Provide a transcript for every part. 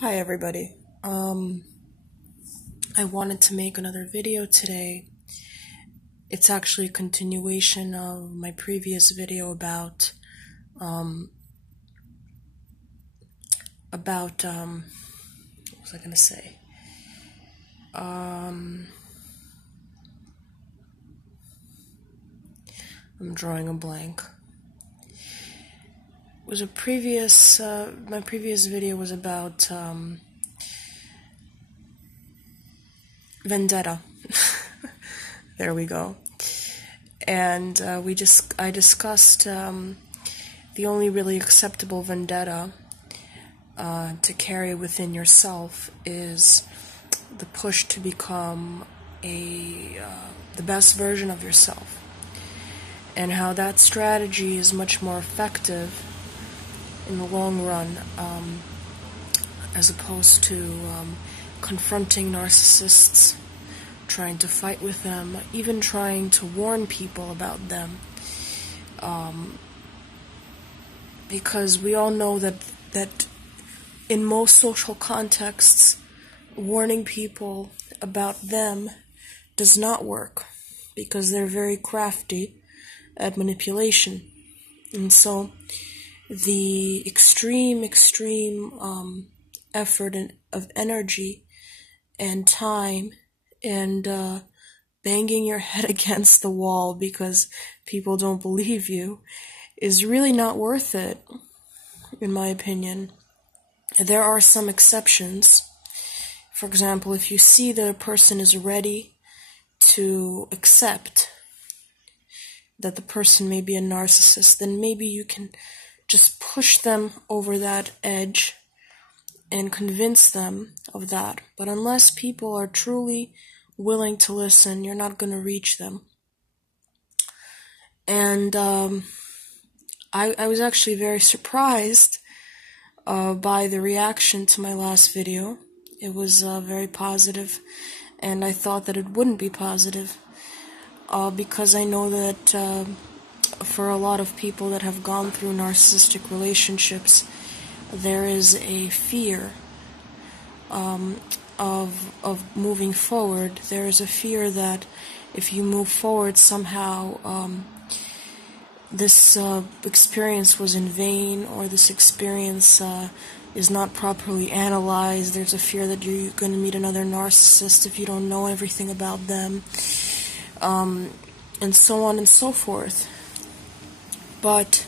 Hi everybody. I wanted to make another video today. It's actually a continuation of my previous video about what was I gonna say? I'm drawing a blank. It was my previous video was about Vendetta. There we go. And I discussed the only really acceptable vendetta to carry within yourself is the push to become the best version of yourself, and how that strategy is much more effective in the long run, as opposed to confronting narcissists, trying to fight with them, even trying to warn people about them, because we all know that in most social contexts, warning people about them does not work, because they're very crafty at manipulation. And so the extreme effort of energy and time and banging your head against the wall because people don't believe you is really not worth it, in my opinion. There are some exceptions. For example, if you see that a person is ready to accept that the person may be a narcissist, then maybe you can just push them over that edge and convince them of that. But unless people are truly willing to listen, you're not going to reach them. And I was actually very surprised by the reaction to my last video. It was very positive, and I thought that it wouldn't be positive, because I know that for a lot of people that have gone through narcissistic relationships, there is a fear of moving forward. There is a fear that if you move forward somehow, this experience was in vain, or this experience is not properly analyzed. There's a fear that you're going to meet another narcissist if you don't know everything about them, and so on and so forth. But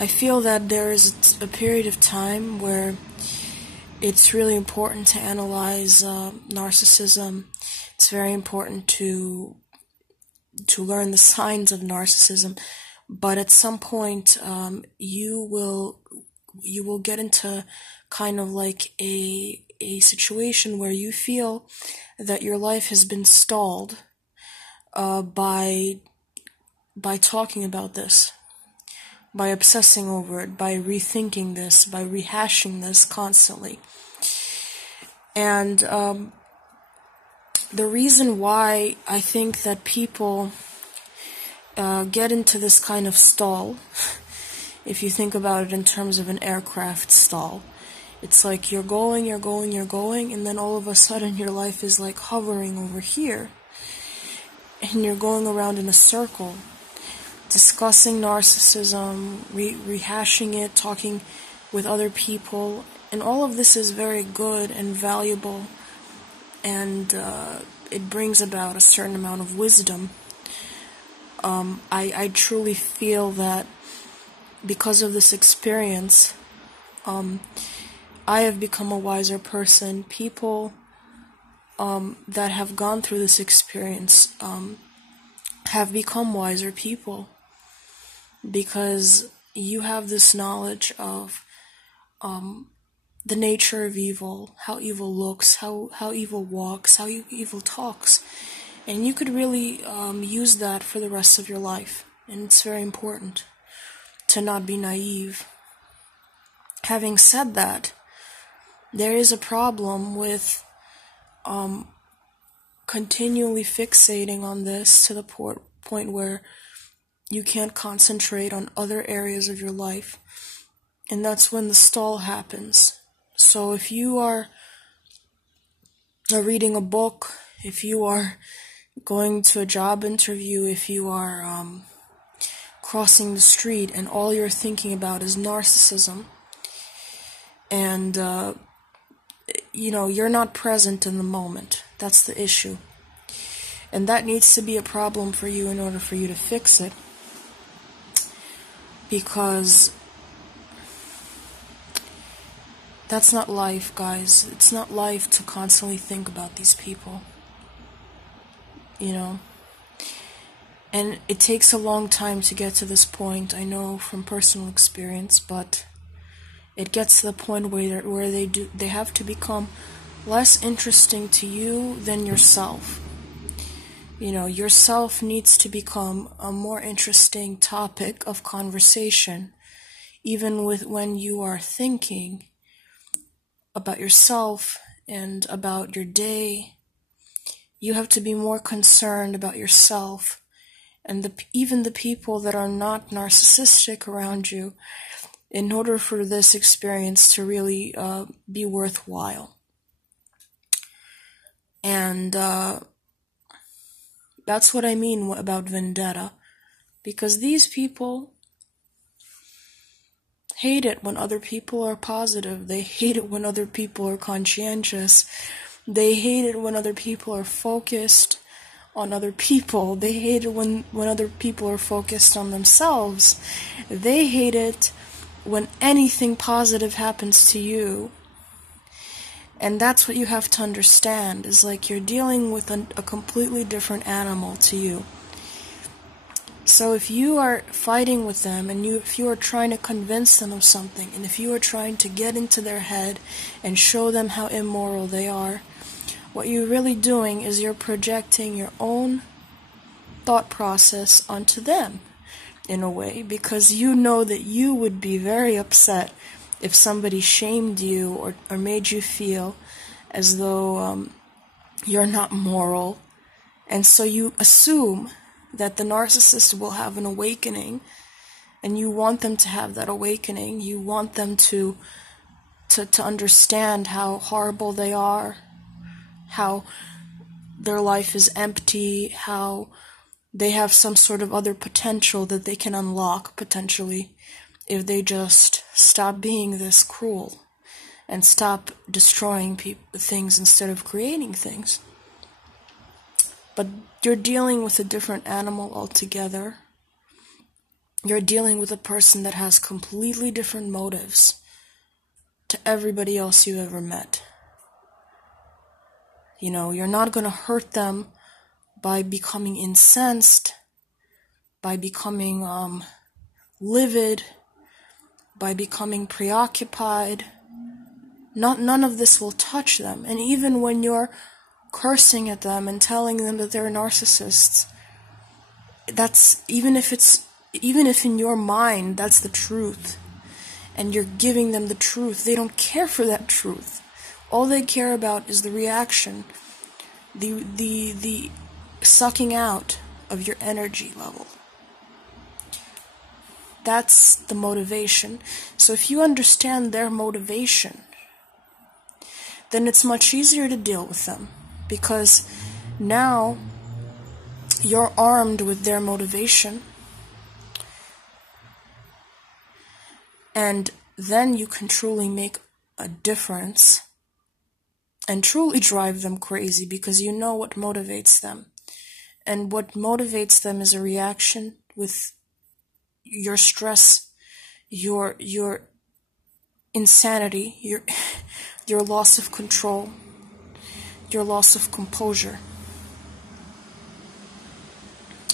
I feel that there is a period of time where it's really important to analyze narcissism. It's very important to learn the signs of narcissism. But at some point, you will get into kind of like a situation where you feel that your life has been stalled by talking about this, by obsessing over it, by rethinking this, by rehashing this constantly. And the reason why I think that people get into this kind of stall, if you think about it in terms of an aircraft stall, it's like you're going, and then all of a sudden your life is like hovering over here, and you're going around in a circle, discussing narcissism, rehashing it, talking with other people, and all of this is very good and valuable, and it brings about a certain amount of wisdom. I truly feel that because of this experience, I have become a wiser person. People that have gone through this experience have become wiser people, because you have this knowledge of the nature of evil, how evil looks, how evil walks, how evil talks. And you could really use that for the rest of your life. And it's very important to not be naive. Having said that, there is a problem with continually fixating on this to the point where you can't concentrate on other areas of your life. And that's when the stall happens. So if you are reading a book, if you are going to a job interview, if you are crossing the street and all you're thinking about is narcissism, and you're not present in the moment, that's the issue. And that needs to be a problem for you in order for you to fix it. Because that's not life, guys. It's not life to constantly think about these people. And it takes a long time to get to this point, I know from personal experience, but it gets to the point where they have to become less interesting to you than yourself. Yourself needs to become a more interesting topic of conversation, even when you are thinking about yourself and about your day. You have to be more concerned about yourself and even the people that are not narcissistic around you, in order for this experience to really be worthwhile. And that's what I mean about Vendetta, because these people hate it when other people are positive. They hate it when other people are conscientious. They hate it when other people are focused on other people. They hate it when other people are focused on themselves. They hate it when anything positive happens to you. And that's what you have to understand, is like you're dealing with a completely different animal to you. So if you are fighting with them, and if you are trying to convince them of something, and if you are trying to get into their head and show them how immoral they are, what you're really doing is you're projecting your own thought process onto them, in a way, because you know that you would be very upset if somebody shamed you or made you feel as though you're not moral. And so you assume that the narcissist will have an awakening, and you want them to have that awakening. You want them to understand how horrible they are, how their life is empty, how they have some sort of other potential that they can unlock, potentially, if they just stop being this cruel and stop destroying things instead of creating things. But you're dealing with a different animal altogether. You're dealing with a person that has completely different motives to everybody else you've ever met. You're not going to hurt them by becoming incensed, by becoming livid, by becoming preoccupied. None of this will touch them. And even when you're cursing at them and telling them that they're narcissists, that's even if in your mind that's the truth, and you're giving them the truth, they don't care for that truth. All they care about is the reaction, the sucking out of your energy level. That's the motivation. So if you understand their motivation, then it's much easier to deal with them, because now you're armed with their motivation, and then you can truly make a difference and truly drive them crazy, because you know what motivates them. And what motivates them is a reaction with your stress, your insanity, your loss of control, your loss of composure.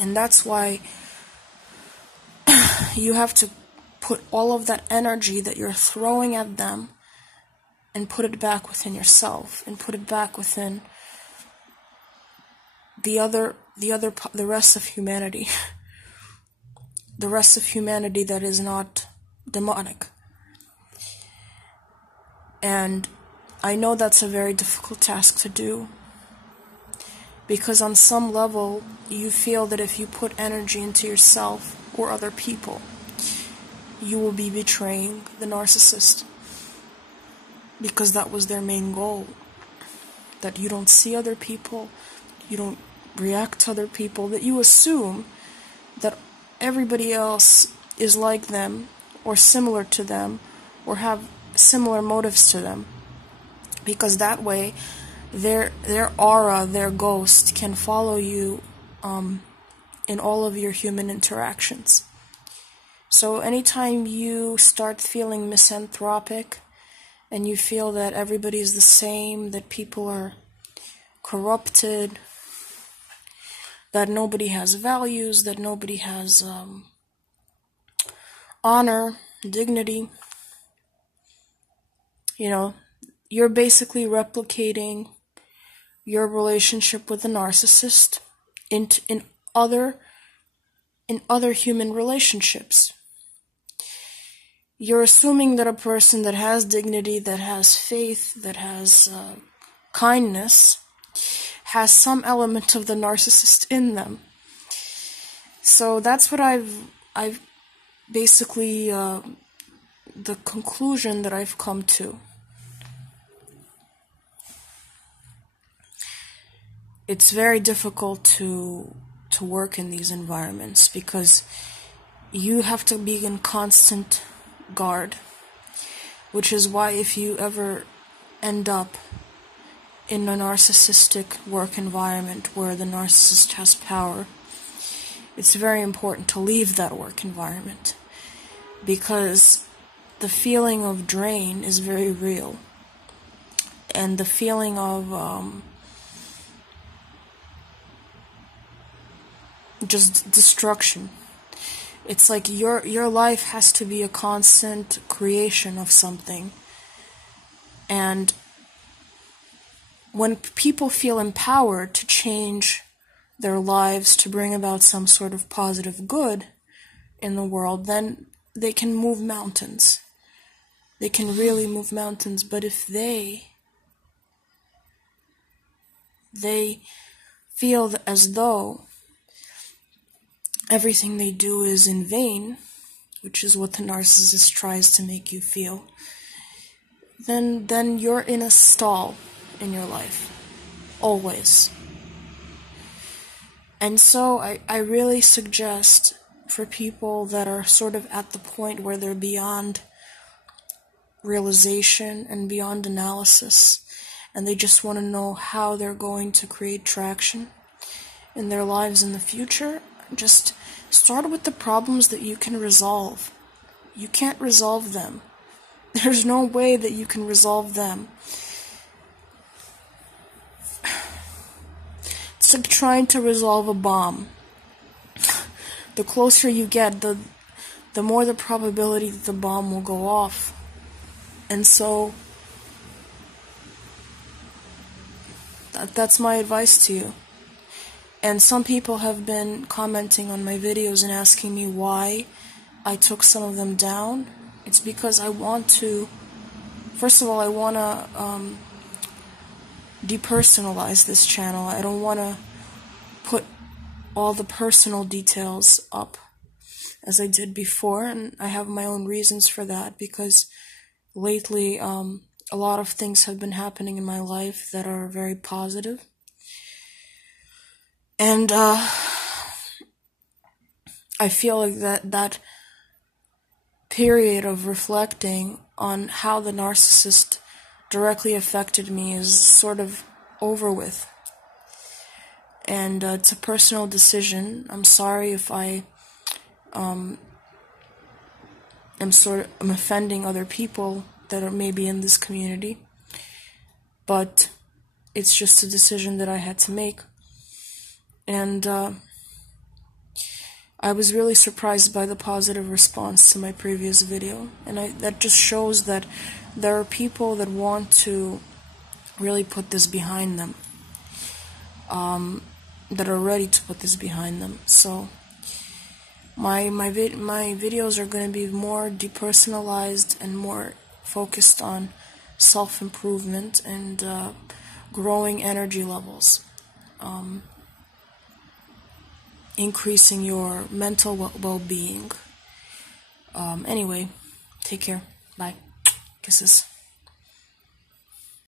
And that's why you have to put all of that energy that you're throwing at them and put it back within yourself, and put it back within the rest of humanity. The rest of humanity that is not demonic. And I know that's a very difficult task to do, because on some level you feel that if you put energy into yourself or other people, you will be betraying the narcissist. because that was their main goal. That you don't see other people, you don't react to other people, that you assume that everybody else is like them, or similar to them, or have similar motives to them. Because that way, their aura, their ghost, can follow you in all of your human interactions. So anytime you start feeling misanthropic, and you feel that everybody is the same, that people are corrupted, that nobody has values, that nobody has honor, dignity, you're basically replicating your relationship with a narcissist in other human relationships. You're assuming that a person that has dignity, that has faith, that has kindness, has some element of the narcissist in them. So that's what I've basically, the conclusion that I've come to. It's very difficult to work in these environments because you have to be in constant guard, which is why if you ever end up in a narcissistic work environment where the narcissist has power, it's very important to leave that work environment, because the feeling of drain is very real, and the feeling of just destruction. It's like your life has to be a constant creation of something. And when people feel empowered to change their lives, to bring about some sort of positive good in the world, then they can move mountains. They can really move mountains. But if they feel as though everything they do is in vain, which is what the narcissist tries to make you feel, then you're in a stall in your life, always. And so I really suggest for people that are sort of at the point where they're beyond realization and beyond analysis, and they just want to know how they're going to create traction in their lives in the future, just start with the problems that you can resolve. You can't resolve them. There's no way that you can resolve them. It's like trying to resolve a bomb. The closer you get, the more the probability that the bomb will go off. And so that's my advice to you. And some people have been commenting on my videos and asking me why I took some of them down. It's because I want to, first of all, I want to depersonalize this channel. I don't want to put all the personal details up as I did before, and I have my own reasons for that, because lately a lot of things have been happening in my life that are very positive. And I feel like that period of reflecting on how the narcissist directly affected me is sort of over with. And it's a personal decision. I'm sorry if I'm offending other people that are maybe in this community, but it's just a decision that I had to make. And I was really surprised by the positive response to my previous video, and that just shows that there are people that want to really put this behind them, that are ready to put this behind them. So my videos are going to be more depersonalized and more focused on self-improvement and growing energy levels. Increasing your mental well-being. Anyway, take care. Bye. Kisses.